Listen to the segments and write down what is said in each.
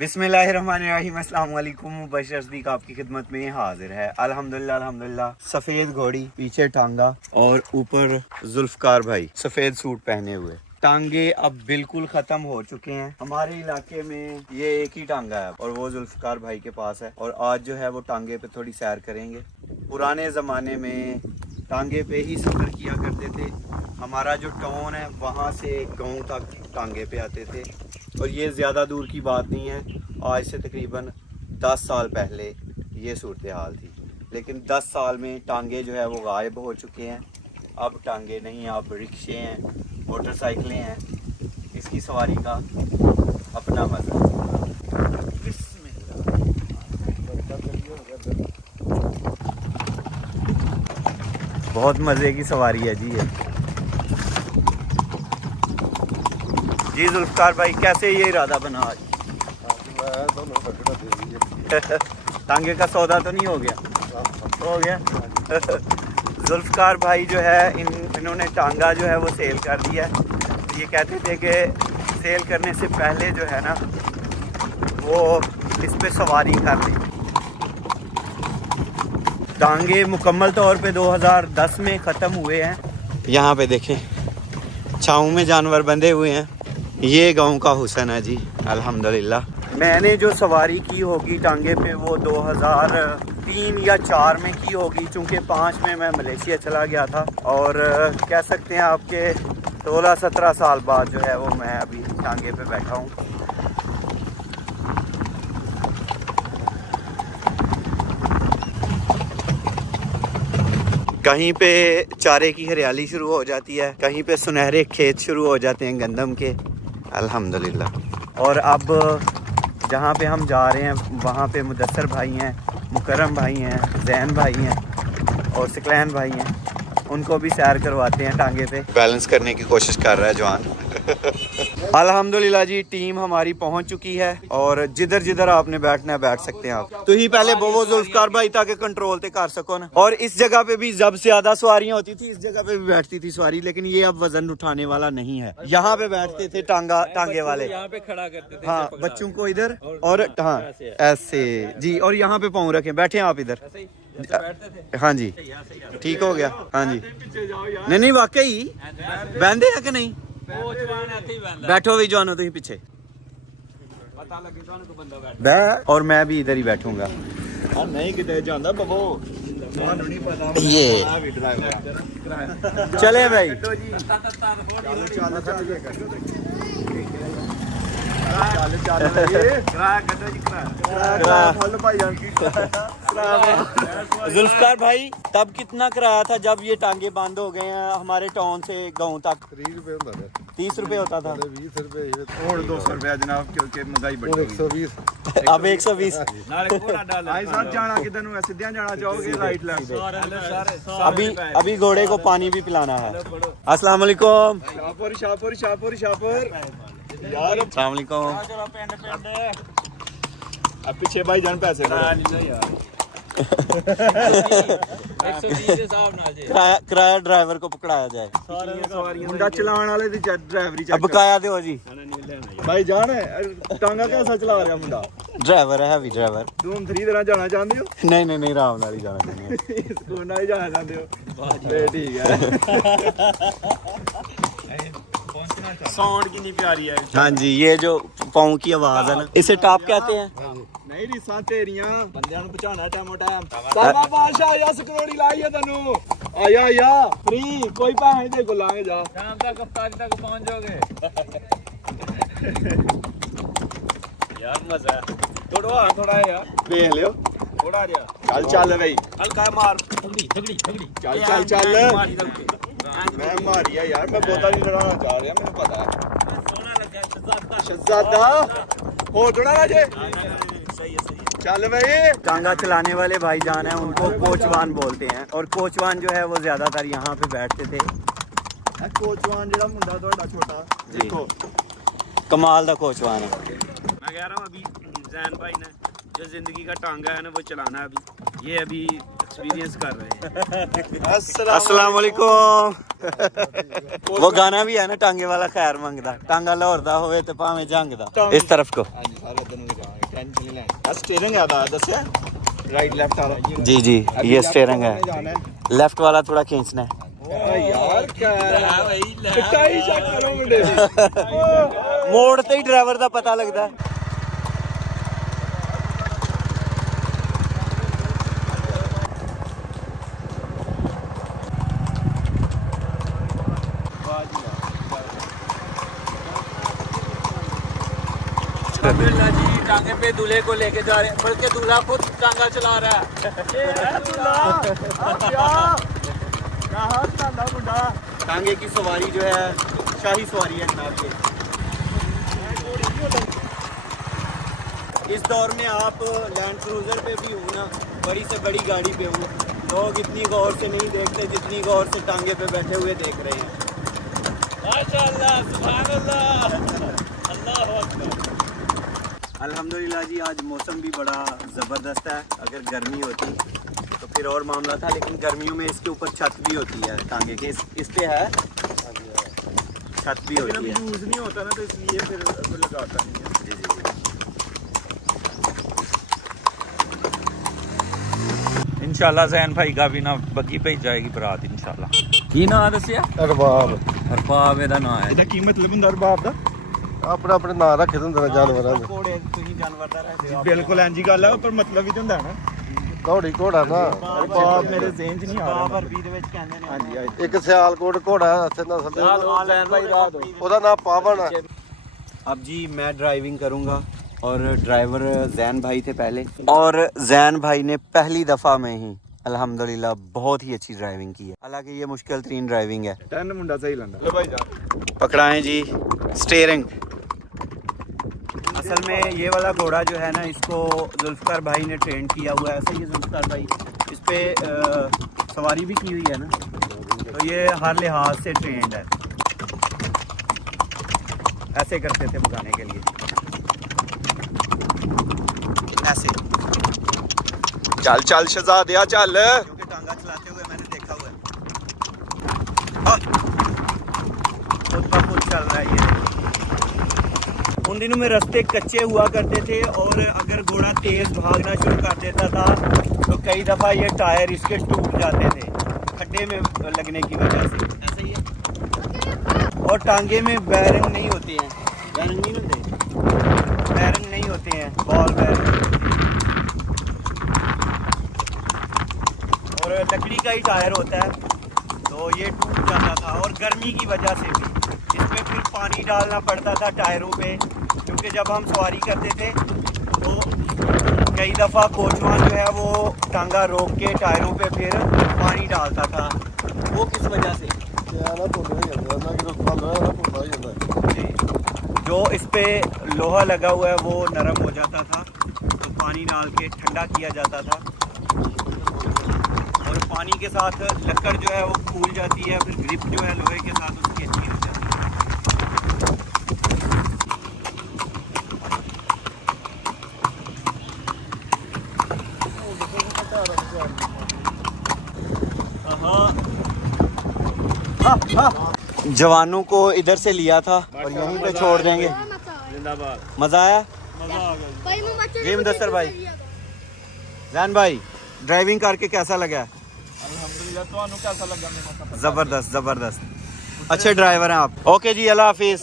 बिस्मिल्लाहिर्रहमानिर्रहीम, अस्सलाम वालेकुम। बशर सदीक आपकी खिदमत में हाजिर है। अल्हम्दुलिल्लाह। सफ़ेद घोड़ी, पीछे टांगा और ऊपर जुल्फकार भाई सफ़ेद सूट पहने हुए। टांगे अब बिल्कुल ख़त्म हो चुके हैं हमारे इलाके में। ये एक ही टांगा है और वो जुल्फकार भाई के पास है। और आज जो है वो टांगे पे थोड़ी सैर करेंगे। पुराने ज़माने में टांगे पे ही सफ़र किया करते थे। हमारा जो टाउन है वहाँ से गाँव तक टांगे पे आते थे। और ये ज़्यादा दूर की बात नहीं है, आज से तकरीबन 10 साल पहले ये सूरत हाल थी। लेकिन 10 साल में टांगे जो है वो गायब हो चुके हैं। अब टांगे नहीं, अब रिक्शे हैं, मोटरसाइकिलें हैं। इसकी सवारी का अपना मज़ा। बहुत मज़े की सवारी है जी ये। जी जुल्फकार भाई, कैसे ये इरादा बना आज? टांगे का सौदा तो नहीं हो गया? हो गया। जुल्फकार भाई जो है इन्होंने टांगा जो है वो सेल कर दिया है। ये कहते थे कि सेल करने से पहले जो है ना वो इस पे सवारी कर ली। टांगे मुकम्मल तौर पे 2010 में ख़त्म हुए हैं। यहाँ पे देखें छाँव में जानवर बंधे हुए हैं। ये गांव का हुसन है जी, अल्हम्दुलिल्लाह। मैंने जो सवारी की होगी टांगे पे वो 2003 या 4 में की होगी, चूँकि 5 में मैं मलेशिया चला गया था। और कह सकते हैं आपके 16-17 साल बाद जो है वो मैं अभी टांगे पे बैठा हूँ। कहीं पे चारे की हरियाली शुरू हो जाती है, कहीं पे सुनहरे खेत शुरू हो जाते हैं गंदम के, अल्हम्दुलिल्लाह। और अब जहाँ पे हम जा रहे हैं वहाँ पे मुदस्सर भाई हैं, मुकर्रम भाई हैं, जैन भाई हैं और सिकलैन भाई हैं। उनको भी सैर करवाते हैं टांगे पे। बैलेंस करने की कोशिश कर रहा है जवान। अल्हम्दुलिल्लाह जी, टीम हमारी पहुंच चुकी है और जिधर जिधर आपने बैठना है बैठ सकते हैं आप। तो ही पहले वो जुल्फकार भाई ताकि कंट्रोल ते कर सको ना। और इस जगह पे भी जब ज्यादा सवारियां होती थी इस जगह पे भी बैठती थी सवारी, लेकिन ये अब वजन उठाने वाला नहीं है। यहाँ पे बैठते थे टांगे वाले, यहाँ पे खड़ा करते थे। हाँ, बच्चों को इधर और हाँ ऐसे जी। और यहाँ पे पाँव रखें, बैठे आप इधर। हाँ जी, ठीक हो गया। हाँ जी, नहीं वाकई बहते हैं कि नहीं? बैठो भी जानो तुम पीछे और मैं भी इधर ही बैठूंगा। नहीं किधर जाना बबो, ये चले भाई। जुल्फकार भाई, तब कितना किराया था जब ये टांगे बंद हो गए हैं हमारे टाउन से गांव तक? 30 रुपए होता था। 30 रुपए होता था। 20 रुपए और 200 रुपया जनाब, क्योंकि महंगाई बढ़ गई। 120 अब 120। जाना किधर नु? सीधा जाना चाहोगे राइट लेफ्ट? अभी घोड़े को पानी भी पिलाना है। अस्सलाम वालेकुम। शाहपुर यार, अस्सलाम वालेकुम। अब पीछे भाई जान पैसे किराया ड्राइवर को पकड़ाया जाए। मुंडा चलाने वाले दी ड्राइवरी अब बकाया दो जी। भाई जान टांगा कैसा चला रहा मुंडा? ड्राइवर है, हैवी ड्राइवर। तुम 3 तरह जाना चाहते हो? नहीं आराम नाल ही जाना चाहते हैं। स्कूल नाल ही जाना चाहते हो? ठीक है। साउंड कितनी प्यारी है। हाँ जी, ये जो पाँव की आवाज है ना, इसे टॉप कहते हैं। नहीं रिसा तेरियां बंदियां नु पहचाना टाइम टाइम। सारा बादशाह या करोड़ी लाई है तनु। आया फ्री, कोई पैसे दे को लांगे जा। शाम तक अफ्तारी तक पहुंच जाओगे। यार मजा है। थोड़ा यार देख लियो थोड़ा जा। चल भाई, हल्का मार। झगड़ी चल। मैं मारिया यार, मैं बोता नहीं लड़ाना चाह रहा, मैंने पता है। सोना लगा शहजादा हो थोड़ा राजे। सही है। चल भाई। टांगा चलाने वाले भाईजान हैं, उनको कोचवान बोलते हैं। और कोचवान जो है वो ज्यादातर यहाँ पे बैठते थे। कोचवान जेड़ा मुंडा ਤੁਹਾਡਾ छोटा देखो कमाल दा कोचवान है। मैं कह रहा हूँ अभी जैन भाई ने जो जिंदगी का टांगा है ना वो चलाना है अभी। ये अभी एक्सपीरियंस कर रहे हैं। अस्सलाम वालेकुम। वो गाना भी है ना, टांगे वाला खैर मंगदा। टांगा लाहौर दा होवे ते भावें जंग दा। इस तरफ को हाँ जी, सारे दोनों टेंशन नहीं लेनी स्टीयरिंग है दा दसया राइट लेफ्ट वाला जी जी ये स्टीयरिंग है लेफ्ट वाला थोड़ा खींचना है यार क्या भाई पिटाई चेक करो मुंडे दी मोड़ते ही ड्राइवर का पता लगता है अब्दुल्ला जी टांगे पे दूल्हे को लेके जा रहे हैं बल्कि दूल्हा खुद टांगा चला रहा है टांगे की सवारी जो है शाही सवारी है जनाब ये इस दौर में आप लैंड क्रूजर पे भी हो ना बड़ी से बड़ी गाड़ी पे हो लोग इतनी गौर से नहीं देखते जितनी गौर से टांगे पे बैठे हुए देख रहे हैं माशाअल्लाह सुभान अल्लाह अल्लाहु अकबर अल्हम्दुलिल्लाह जी आज मौसम भी बड़ा ज़बरदस्त है अगर गर्मी होती तो फिर और मामला था लेकिन गर्मियों में इसके ऊपर छत भी होती है टांगे के इस पे है छत भी होती है यूज नहीं होता ना तो इसलिए फिर लगाता नहीं है जी जी इंशाल्लाह जैन भाई का भी ना बग्गी पे जाएगी बारात इंशाल्लाह की ना दसिया अरबाब अरबाब ਇਹਦਾ ਨਾਂ ਹੈ ਇਹਦਾ ਕੀ ਮਤਲਬ ਹੁੰਦਾ ਰਬਾਬ ਦਾ अपने अपने ना रखे होंगे जानवरों के घोड़े तुम जानवर दा रहते हो ਬਿਲਕੁਲ ਇੰਜ ਹੀ ਗੱਲ ਹੈ ਪਰ ਮਤਲਬ ਵੀ ਤਾਂ ਹੁੰਦਾ ਨਾ घोड़ी घोड़ा ना ਰਬਾਬ ਮੇਰੇ ਜ਼ਿਹਨ 'ਚ ਨਹੀਂ ਆ ਰਿਹਾ अरबी ਦੇ ਵਿੱਚ ਕਹਿੰਦੇ ਨੇ ਹਾਂਜੀ एक सियालकोट घोड़ा इत्थे ना समझो ओदा नाम पावन है अब जी मैं ड्राइविंग करूंगा और ड्राइवर जैन भाई थे पहले और जैन भाई ने पहली दफ़ा में ही अल्हम्दुलिल्लाह बहुत ही अच्छी ड्राइविंग की है हालांकि ये मुश्किल तरीन ड्राइविंग है ਟੈਨ ਮੁੰਡਾ ਸਹੀ ਲੰਦਾ ਲੋ ਭਾਈ ਜਾ पकड़ाएं जी स्टीयरिंग असल में ये वाला घोड़ा जो है ना इसको जुल्फ़कार भाई ने ट्रेन किया हुआ है ऐसे ही जुल्फ़कार भाई इस पे सवारी भी की हुई है ना तो ये हर लिहाज से ट्रेंड है ऐसे करते थे भगाने के लिए ऐसे ਚੱਲ ਚੱਲ ਸ਼ਹਜ਼ਾਦਿਆ ਚੱਲ क्योंकि टांगा चलाते हुए मैंने देखा हुआ है खुद ब खुद चल रहा है ये उन दिनों में रास्ते कच्चे हुआ करते थे और अगर घोड़ा तेज भागना शुरू कर देता था तो कई दफ़ा ये टायर इसके टूट जाते थे खड्डे में लगने की वजह से ऐसा ही है और टांगे में बैरिंग नहीं होते हैं बैरिंग नहीं होते बैरिंग नहीं होते हैं बॉल बैरिंग और लकड़ी का ही टायर होता है तो ये टूट जाता था और गर्मी की वजह से भी इसमें फिर पानी डालना पड़ता था टायरों पे क्योंकि जब हम सवारी करते थे तो कई दफ़ा कोचवान जो है वो टांगा रोक के टायरों पे फिर पानी डालता था वो किस वजह से जी जो इस पे लोहा लगा हुआ है वो नरम हो जाता था तो पानी डाल के ठंडा किया जाता था और पानी के साथ लकड़ जो है वो फूल जाती है फिर ग्रिप जो है लोहे के साथ उसकी अच्छी हो जाती है जवानों को इधर से लिया था और यहीं पे छोड़ देंगे जिंदाबाद मज़ा आया भाई जी मुदस्सर भाई जैन भाई ड्राइविंग करके कैसा लगा अल्हम्दुलिल्लाह ਤੁਹਾਨੂੰ कैसा लगा मेरा सफर ज़बरदस्त ज़बरदस्त अच्छे ड्राइवर हैं आप ओके जी अल्लाह हाफिज़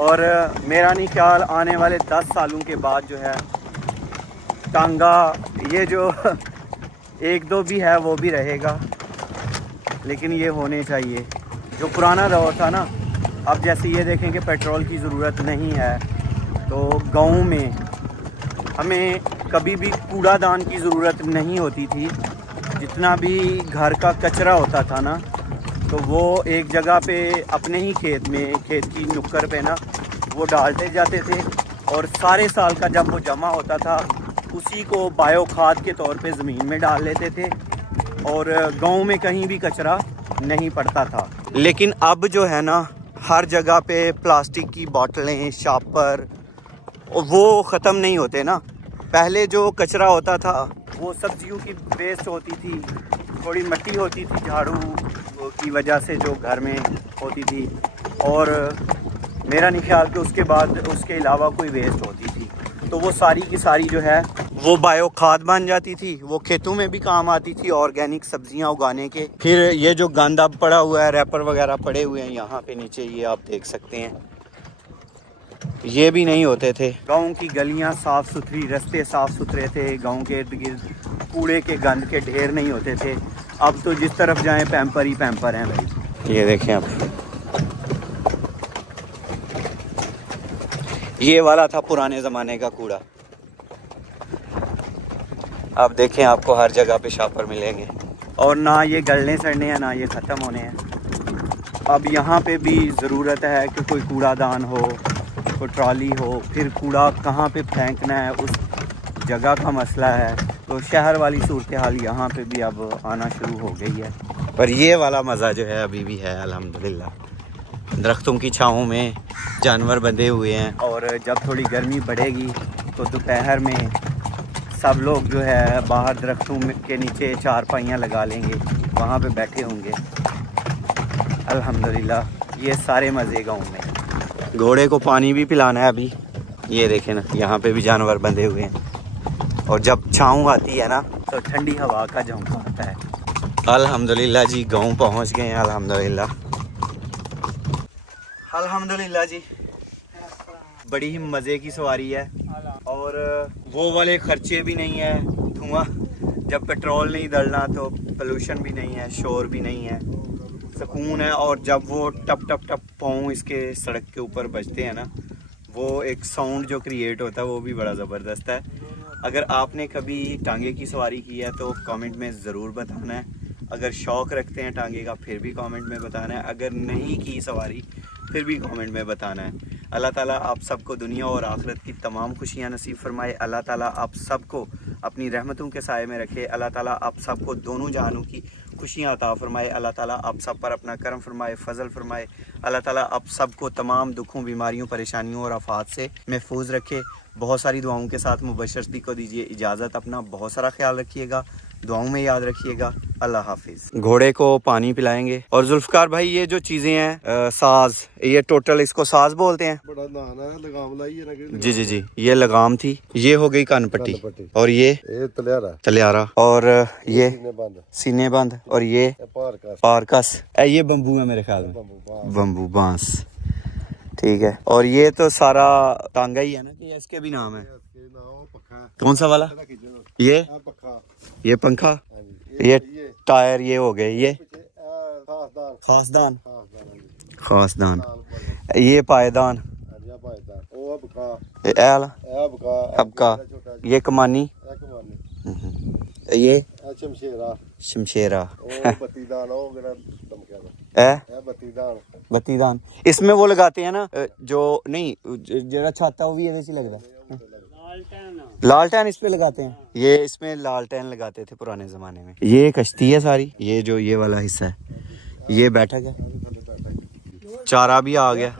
और मेरा नहीं ख्याल आने वाले 10 सालों के बाद जो है टांगा ये जो एक दो भी है वो भी रहेगा लेकिन ये होने चाहिए जो पुराना दौर था ना अब जैसे ये देखें कि पेट्रोल की ज़रूरत नहीं है तो गाँव में हमें कभी भी कूड़ादान की ज़रूरत नहीं होती थी जितना भी घर का कचरा होता था ना तो वो एक जगह पे अपने ही खेत में खेत की नुक्कड़ पे ना वो डालते जाते थे और सारे साल का जब वो जमा होता था उसी को बायो खाद के तौर पे ज़मीन में डाल लेते थे और गांव में कहीं भी कचरा नहीं पड़ता था लेकिन अब जो है ना हर जगह पे प्लास्टिक की बोतलें शापर वो ख़त्म नहीं होते ना पहले जो कचरा होता था वो सब्जियों की वेस्ट होती थी थोड़ी मिट्टी होती थी झाड़ू की वजह से जो घर में होती थी और मेरा नहीं ख्याल कि उसके बाद उसके अलावा कोई वेस्ट होती थी, तो वो सारी की सारी जो है वो बायो खाद बन जाती थी, वो खेतों में भी काम आती थी ऑर्गेनिक सब्जियां उगाने के। फिर ये जो गंद अब पड़ा हुआ है, रैपर वगैरह पड़े हुए हैं यहाँ पे नीचे, ये आप देख सकते हैं, ये भी नहीं होते थे। गाँव की गलियाँ साफ़ सुथरी, रास्ते साफ़ सुथरे थे, गाँव के इर्द गिर्द कूड़े के गंद के ढेर नहीं होते थे। अब तो जिस तरफ जाएं पैम्पर ही पैम्पर हैं भाई। ये देखें आप, ये वाला था पुराने ज़माने का कूड़ा। अब देखें आपको हर जगह पे शापर मिलेंगे, और ना ये गलने सड़ने हैं ना ये ख़त्म होने हैं। अब यहाँ पे भी ज़रूरत है कि कोई कूड़ादान हो, कोई ट्रॉली हो, फिर कूड़ा कहाँ पे फेंकना है उस जगह का मसला है। तो शहर वाली सूरत हाल यहाँ पे भी अब आना शुरू हो गई है, पर ये वाला मज़ा जो है अभी भी है अल्हम्दुलिल्लाह। दरख्तों की छाँव में जानवर बंधे हुए हैं, और जब थोड़ी गर्मी बढ़ेगी तो दोपहर में सब लोग जो है बाहर दरख्तों के नीचे चारपाइयाँ लगा लेंगे, वहाँ पे बैठे होंगे। अल्हम्दुलिल्लाह ये सारे मज़े गाँव में। घोड़े को पानी भी पिलाना है अभी, ये देखें ना, यहाँ पे भी जानवर बंधे हुए हैं, और जब छाँव आती है ना तो ठंडी हवा का झोंका आता है। अल्हम्दुलिल्लाह जी गाँव पहुँच गए हैं, अल्हम्दुलिल्लाह अल्हम्दुलिल्लाह जी। बड़ी ही मज़े की सवारी है, और वो वाले ख़र्चे भी नहीं है, धुआं जब पेट्रोल नहीं दलना तो पोल्यूशन भी नहीं है, शोर भी नहीं है, सुकून है। और जब वो टप टप टप पाँव इसके सड़क के ऊपर बजते हैं ना, वो एक साउंड जो क्रिएट होता है वो भी बड़ा ज़बरदस्त है। अगर आपने कभी टांगे की सवारी की है तो कमेंट में ज़रूर बताना है। अगर शौक़ रखते हैं टांगे का फिर भी कमेंट में बताना है। अगर नहीं की सवारी फिर भी कमेंट में बताना है। अल्लाह ताला आप सबको दुनिया और आखिरत की तमाम खुशियाँ नसीब फरमाए। अल्लाह ताला आप सबको अपनी रहमतों के साए में रखे। अल्लाह ताला आप सबको दोनों जहानों की खुशियाँ अता फरमाए। अल्लाह ताला आप सब पर अपना करम फरमाए, फ़ज़ल फरमाए। अल्लाह ताला आप सबको तमाम दुखों, बीमारियों, परेशानियों और आफात से महफूज रखे। बहुत सारी दुआओं के साथ मुबशर सदीक़ को दीजिए इजाज़त। अपना बहुत सारा ख्याल रखिएगा, दुआओं में याद रखिएगा। अल्लाह हाफिज़। घोड़े को पानी पिलाएंगे। और जुल्फ़कार भाई ये जो चीज़ें हैं साज, ये टोटल इसको साज बोलते हैं। बड़ा नाना है, लगाम लाई है ना। जी जी जी, ये लगाम थी, ये हो गई कान पट्टी, और ये तलियारा तलियारा, और ये बंद, सीने बंद, और ये पारकस, ये बम्बू है मेरे ख्याल में, बम्बू बांस, ठीक है। और ये तो सारा टांगा ही है ना, कि इसके भी नाम है? कौन सा वाला? ये पंखा, ये टायर, ये हो गए, ये खासदान, खासदान, ये पायदान, ये अबका, ये कमानी, ये शमशेरा, बत्तीदान। इसमें वो लगाते हैं ना जो नहीं जरा छाता, वो भी ये लगता है लालटेन, इस पे लगाते हैं। ये इसमें लालटेन लगाते थे पुराने जमाने में। ये कश्ती है सारी, ये जो ये वाला हिस्सा है, ये बैठक है, चारा भी आ गया।